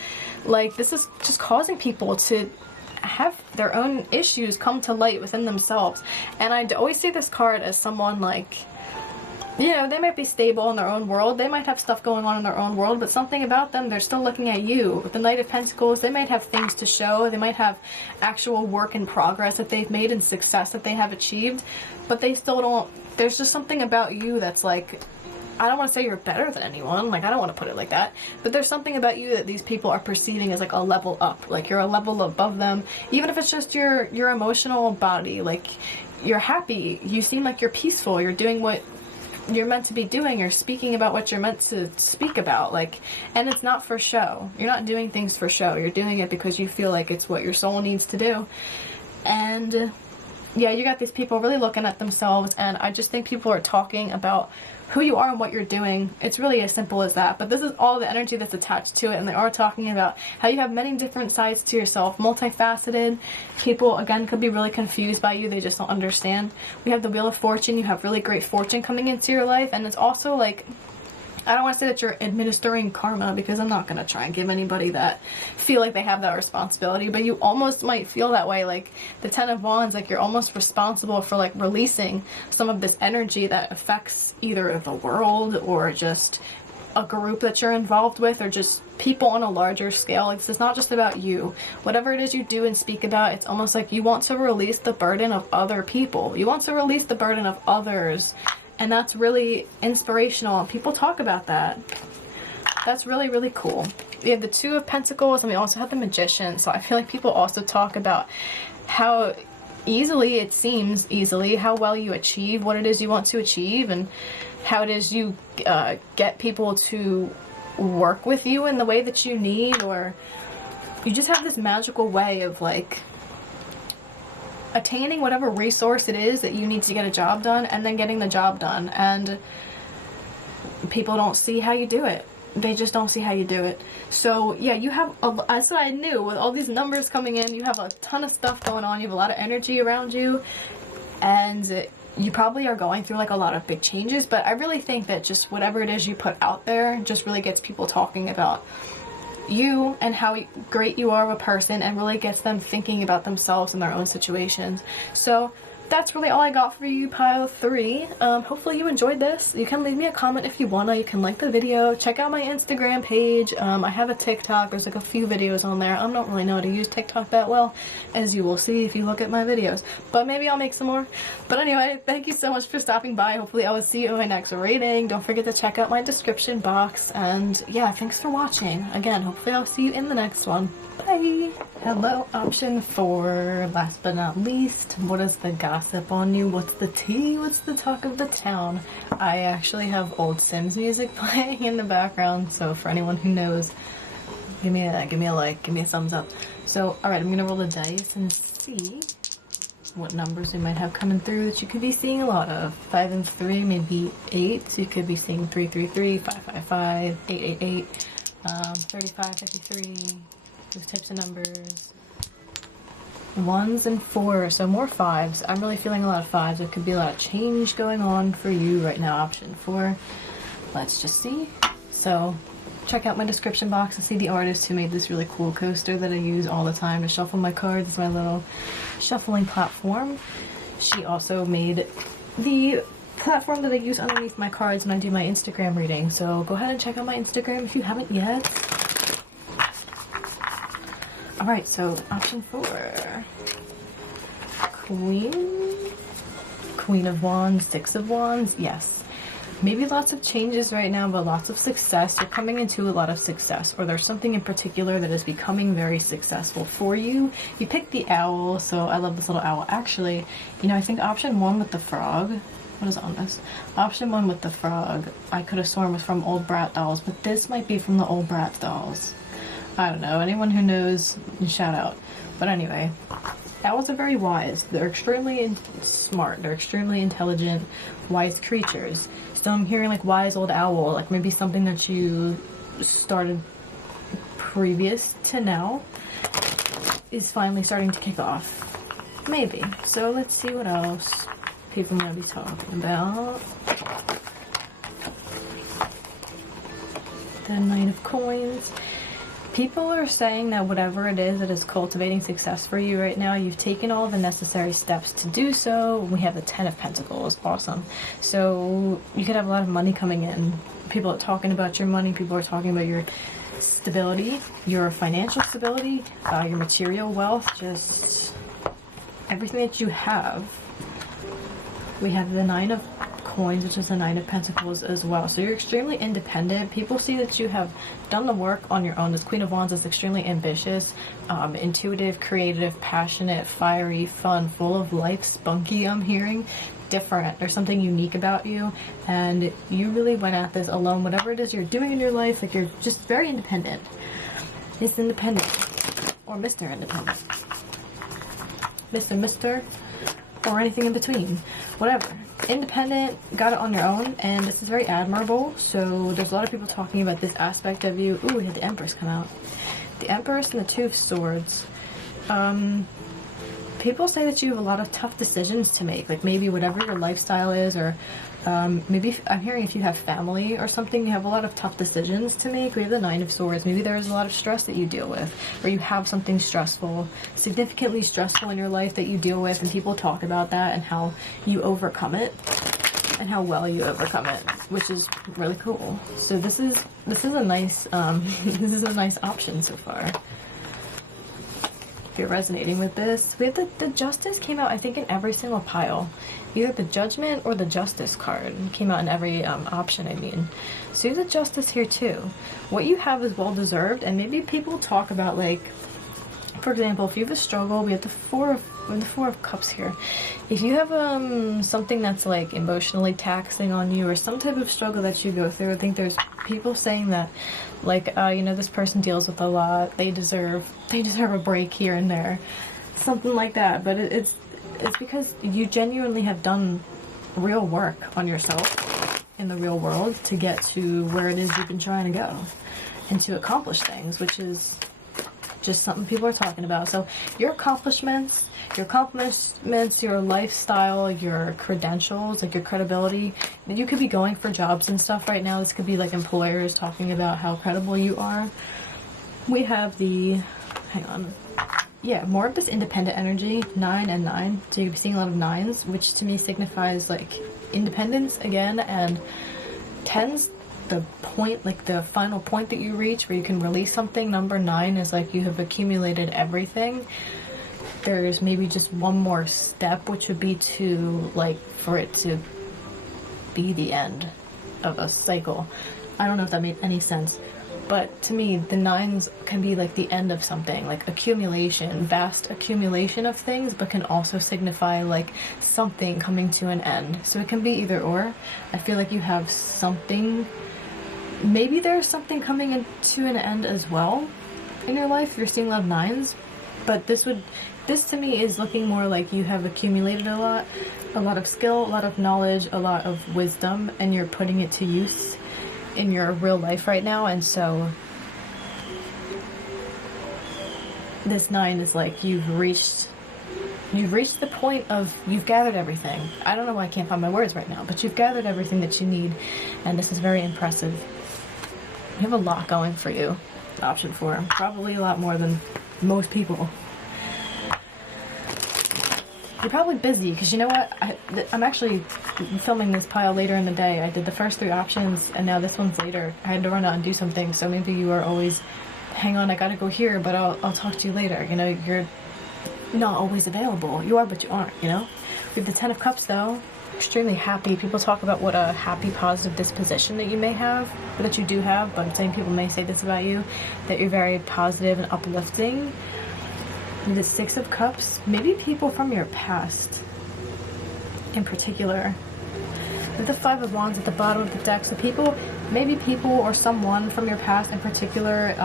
Like, this is just causing people to have their own issues come to light within themselves. And I always see this card as someone, like, you know, they might be stable in their own world, they might have stuff going on in their own world, but something about them, they're still looking at you. With the Knight of Pentacles, they might have things to show, they might have actual work in progress that they've made and success that they have achieved, but they still don't, there's just something about you that's like, I don't want to say you're better than anyone, like, I don't want to put it like that, but there's something about you that these people are perceiving as like a level up, like you're a level above them, even if it's just your emotional body. Like, you're happy, you seem like you're peaceful, you're doing what you're meant to be doing, you're speaking about what you're meant to speak about, like, and it's not for show. You're not doing things for show, you're doing it because you feel like it's what your soul needs to do. And yeah, you got these people really looking at themselves, and I just think people are talking about who you are and what you're doing. It's really as simple as that, but this is all the energy that's attached to it, and they are talking about how you have many different sides to yourself, multifaceted. People, again, could be really confused by you, they just don't understand. We have the Wheel of Fortune, you have really great fortune coming into your life, and it's also like, I don't want to say that you're administering karma, because I'm not going to try and give anybody that, feel like they have that responsibility, but you almost might feel that way, like the Ten of Wands, like you're almost responsible for like releasing some of this energy that affects either the world or just a group that you're involved with, or just people on a larger scale. Like, this is not just about you. Whatever it is you do and speak about, it's almost like you want to release the burden of other people. You want to release the burden of others. And that's really inspirational, and people talk about that. That's really, really cool. We have the Two of Pentacles, and we also have the Magician. So I feel like people also talk about how easily it seems, how well you achieve what it is you want to achieve, and how it is you get people to work with you in the way that you need, or you just have this magical way of, like, attaining whatever resource it is that you need to get a job done, and then getting the job done. And people don't see how you do it. They just don't see how you do it. So yeah, you have, as I knew, with all these numbers coming in, you have a ton of stuff going on. You have a lot of energy around you, and you probably are going through like a lot of big changes, but I really think that just whatever it is you put out there just really gets people talking about you and how great you are of a person, and really gets them thinking about themselves and their own situations. So that's really all I got for you, pile 3. Hopefully you enjoyed this. You can leave me a comment if you wanna. You can like the video. Check out my Instagram page. I have a TikTok. There's like a few videos on there. I don't really know how to use TikTok that well, as you will see if you look at my videos. But maybe I'll make some more. But anyway, thank you so much for stopping by. Hopefully I will see you in my next reading. Don't forget to check out my description box. And yeah, thanks for watching. Again, hopefully I'll see you in the next one. Bye! Hello, option 4. Last but not least, what is the gossip on you? What's the tea? What's the talk of the town? I actually have old Sims music playing in the background, so for anyone who knows, give me a like, give me a thumbs up. So, alright, I'm gonna roll the dice and see what numbers we might have coming through that you could be seeing a lot of. 5 and 3, maybe 8, so you could be seeing 333, 555, 888, 35, 53, those types of numbers. 1s and 4s, so more 5s. I'm really feeling a lot of 5s. There could be a lot of change going on for you right now, option 4. Let's just see. So check out my description box and see the artist who made this really cool coaster that I use all the time to shuffle my cards. It's my little shuffling platform. She also made the platform that I use underneath my cards when I do my Instagram reading. So go ahead and check out my Instagram if you haven't yet. Alright, so option 4. Queen of Wands, 6 of Wands, yes. Maybe lots of changes right now, but lots of success. You're coming into a lot of success, or there's something in particular that is becoming very successful for you. You picked the owl, so I love this little owl. Actually, you know, I think option 1 with the frog, what is on this? Option 1 with the frog, I could have sworn was from Old Brat Dolls, but this might be from the Old Brat Dolls. I don't know. Anyone who knows, shout out. But anyway, owls are very wise. They're extremely smart. They're extremely intelligent, wise creatures. So I'm hearing like wise old owl, like maybe something that you started previous to now is finally starting to kick off. Maybe. So let's see what else people might be talking about. The Knight of Coins. People are saying that whatever it is that is cultivating success for you right now, you've taken all the necessary steps to do so. We have the 10 of Pentacles. Awesome. So you could have a lot of money coming in. People are talking about your money. People are talking about your stability, your financial stability, your material wealth, just everything that you have. We have the 9 of Coins, which is the 9 of Pentacles as well. So you're extremely independent. People see that you have done the work on your own. This Queen of Wands is extremely ambitious, intuitive, creative, passionate, fiery, fun, full of life, spunky, I'm hearing. Different. There's something unique about you, and you really went at this alone. Whatever it is you're doing in your life, like you're just very independent. It's independent. Or Mr. Independent. Mr. Or anything in between. Whatever. Independent, got it on your own, and this is very admirable. So there's a lot of people talking about this aspect of you. Ooh, we had the Empress come out. The Empress and the 2 of Swords. People say that you have a lot of tough decisions to make, like maybe whatever your lifestyle is, or maybe I'm hearing if you have family or something, you have a lot of tough decisions to make. We have the 9 of Swords. Maybe there's a lot of stress that you deal with, or you have something stressful, significantly stressful in your life that you deal with, and people talk about that and how you overcome it and how well you overcome it, which is really cool. So this is a nice this is a nice option so far. If you're resonating with this, we have the Justice came out, I think, in every single pile. Either the Judgment or the Justice card came out in every option, I mean. So you have the Justice here too. What you have is well deserved, and maybe people talk about, like, for example, if you have a struggle, we have the Four of Cups here. If you have something that's like emotionally taxing on you, or some type of struggle that you go through, I think there's people saying that, like, you know, this person deals with a lot. They deserve a break here and there, something like that. But it's because you genuinely have done real work on yourself in the real world to get to where it is you've been trying to go and to accomplish things, which is just something people are talking about. So your accomplishments, your lifestyle, your credentials, like your credibility, you could be going for jobs and stuff right now. This could be like employers talking about how credible you are. We have the, hang on, yeah, more of this independent energy, 9 and 9. So you'll be seeing a lot of 9s, which to me signifies like independence again, and 10s, the point, like the final point that you reach where you can release something. Number 9 is like you have accumulated everything. There's maybe just one more step, which would be to, like, for it to be the end of a cycle. I don't know if that made any sense, but to me the 9s can be like the end of something, like accumulation, vast accumulation of things, but can also signify like something coming to an end. So it can be either or. I feel like you have something, maybe there's something coming into an end as well in your life if you're seeing a lot of 9s, but this to me is looking more like you have accumulated a lot of skill, a lot of knowledge, a lot of wisdom, and you're putting it to use in your real life right now. And so this 9 is like you've reached the point of, you've gathered everything. I don't know why I can't find my words right now, but you've gathered everything that you need, and this is very impressive. You have a lot going for you. Option 4, probably a lot more than most people. You're probably busy, because you know what? I'm actually filming this pile later in the day. I did the first 3 options, and now this one's later. I had to run out and do something, so maybe you are always, hang on, I gotta go here, but I'll talk to you later. You know, you're not always available. You are, but you aren't, you know? We have the 10 of Cups, though. extremely happy. People talk about what a happy, positive disposition that you may have, or that you do have, but some people may say this about you, that you're very positive and uplifting. The Six of Cups, maybe people from your past in particular. With the Five of Wands at the bottom of the deck, so people, maybe people or someone from your past in particular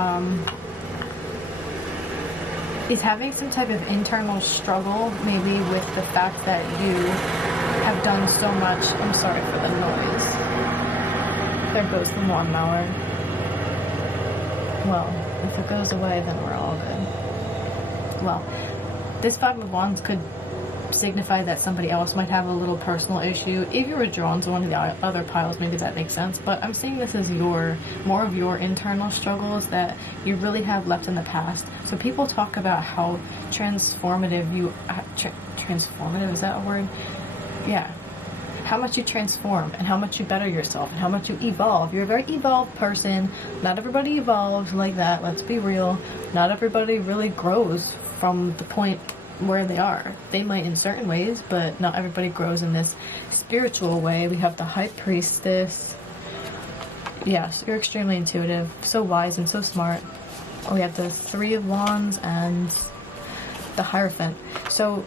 is having some type of internal struggle, maybe with the fact that you have done so much. I'm sorry for the noise. There goes the lawnmower. Well, if it goes away, then we're all good. Well, this Five of Wands could signify that somebody else might have a little personal issue. If you were drawn to one of the other piles, maybe that makes sense, but I'm seeing this as more of your internal struggles that you really have left in the past. So people talk about how transformative you transformative, is that a word? Yeah, how much you transform and how much you better yourself and how much you evolve. You're a very evolved person. Not everybody evolves like that, let's be real. Not everybody really grows from the point where they are. They might in certain ways, but not everybody grows in this spiritual way. We have the High Priestess. Yes, you're extremely intuitive, so wise and so smart. We have the Three of Wands and the Hierophant. So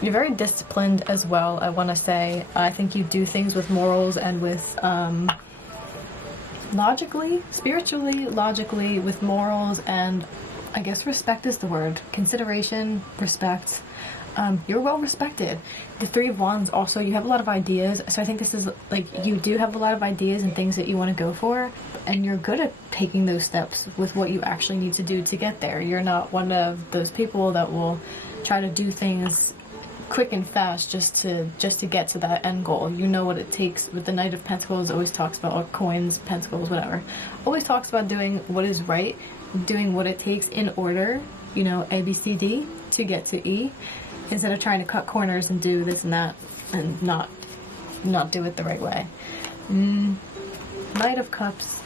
you're very disciplined as well, I want to say. I think you do things with morals and with logically, spiritually, logically, with morals, and I guess respect is the word. Consideration, respect. You're well respected. The Three of Wands also, you have a lot of ideas. So I think this is like, you do have a lot of ideas and things that you want to go for. And you're good at taking those steps with what you actually need to do to get there. You're not one of those people that will try to do things quick and fast just to get to that end goal. You know what it takes. With the Knight of Pentacles, always talks about, or coins, pentacles, whatever. Always talks about doing what is right, doing what it takes in order, you know, A, B, C, D, to get to E, instead of trying to cut corners and do this and that and not do it the right way. Knight of Cups.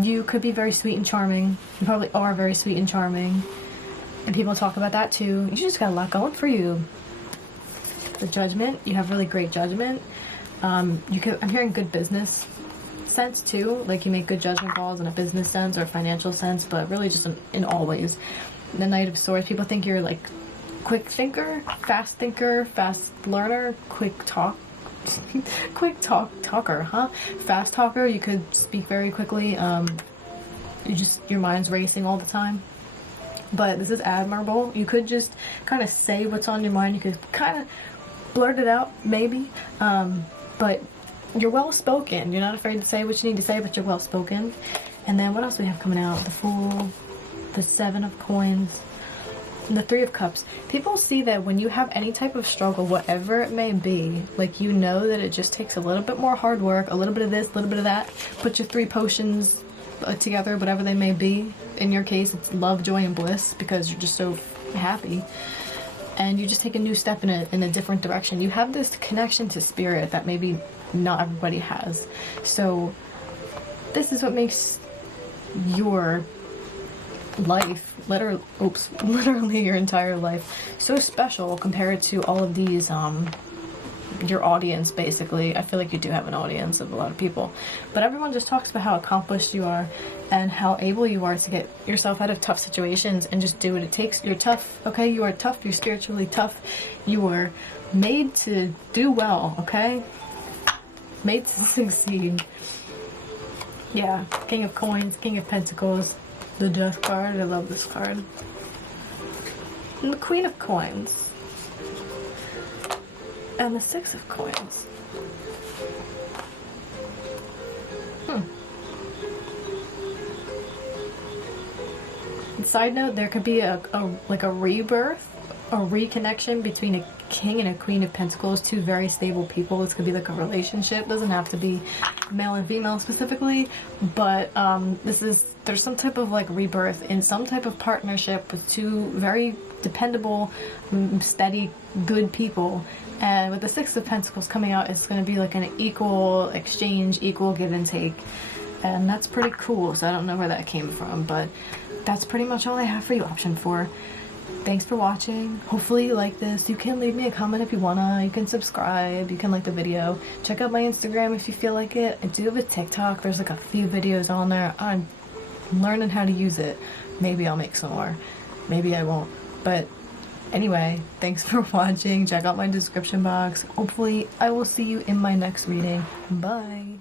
You could be very sweet and charming. You probably are very sweet and charming. And people talk about that too. You just got a lot going for you. The Judgment. You have really great judgment. I'm hearing good business sense too, like you make good judgment calls in a business sense or a financial sense, but really just in all ways. The Knight of Swords, people think you're like quick thinker, fast learner, quick talker, huh? Fast talker. You could speak very quickly. Your mind's racing all the time, but this is admirable. You could just kind of say what's on your mind. You could kind of blurt it out, maybe, but you're well-spoken. You're not afraid to say what you need to say, but you're well-spoken. And then what else do we have coming out? The Fool, the Seven of Coins, and the Three of Cups. People see that when you have any type of struggle, whatever it may be, like, you know that it just takes a little bit more hard work, a little bit of this, a little bit of that. Put your three potions together, whatever they may be. In your case, it's love, joy, and bliss, because you're just so happy. And you just take a new step in a different direction. You have this connection to spirit that maybe not everybody has. So this is what makes your life, literally your entire life, so special compared to all of these, your audience, basically. I feel like you do have an audience of a lot of people, but everyone just talks about how accomplished you are and how able you are to get yourself out of tough situations and just do what it takes. You're tough, okay? You are tough. You're spiritually tough. You are made to do well, okay? Made to succeed. Yeah, King of Coins, King of Pentacles, the Death card. I love this card. And the Queen of Coins. And the Six of Coins. Side note, there could be a rebirth, a reconnection between a King and a Queen of Pentacles, two very stable people. This could be like a relationship. Doesn't have to be male and female specifically, but there's some type of like rebirth in some type of partnership with two very dependable, steady, good people. And with the Six of Pentacles coming out, it's going to be like an equal exchange, equal give and take. And that's pretty cool. So I don't know where that came from, but that's pretty much all I have for you, option 4. thanks for watching. Hopefully you like this. You can leave me a comment if you wanna. You can subscribe. You can like the video. Check out my Instagram if you feel like it. I do have a TikTok. There's like a few videos on there. I'm learning how to use it. Maybe I'll make some more. Maybe I won't. But anyway, thanks for watching. Check out my description box. Hopefully I will see you in my next reading. Bye.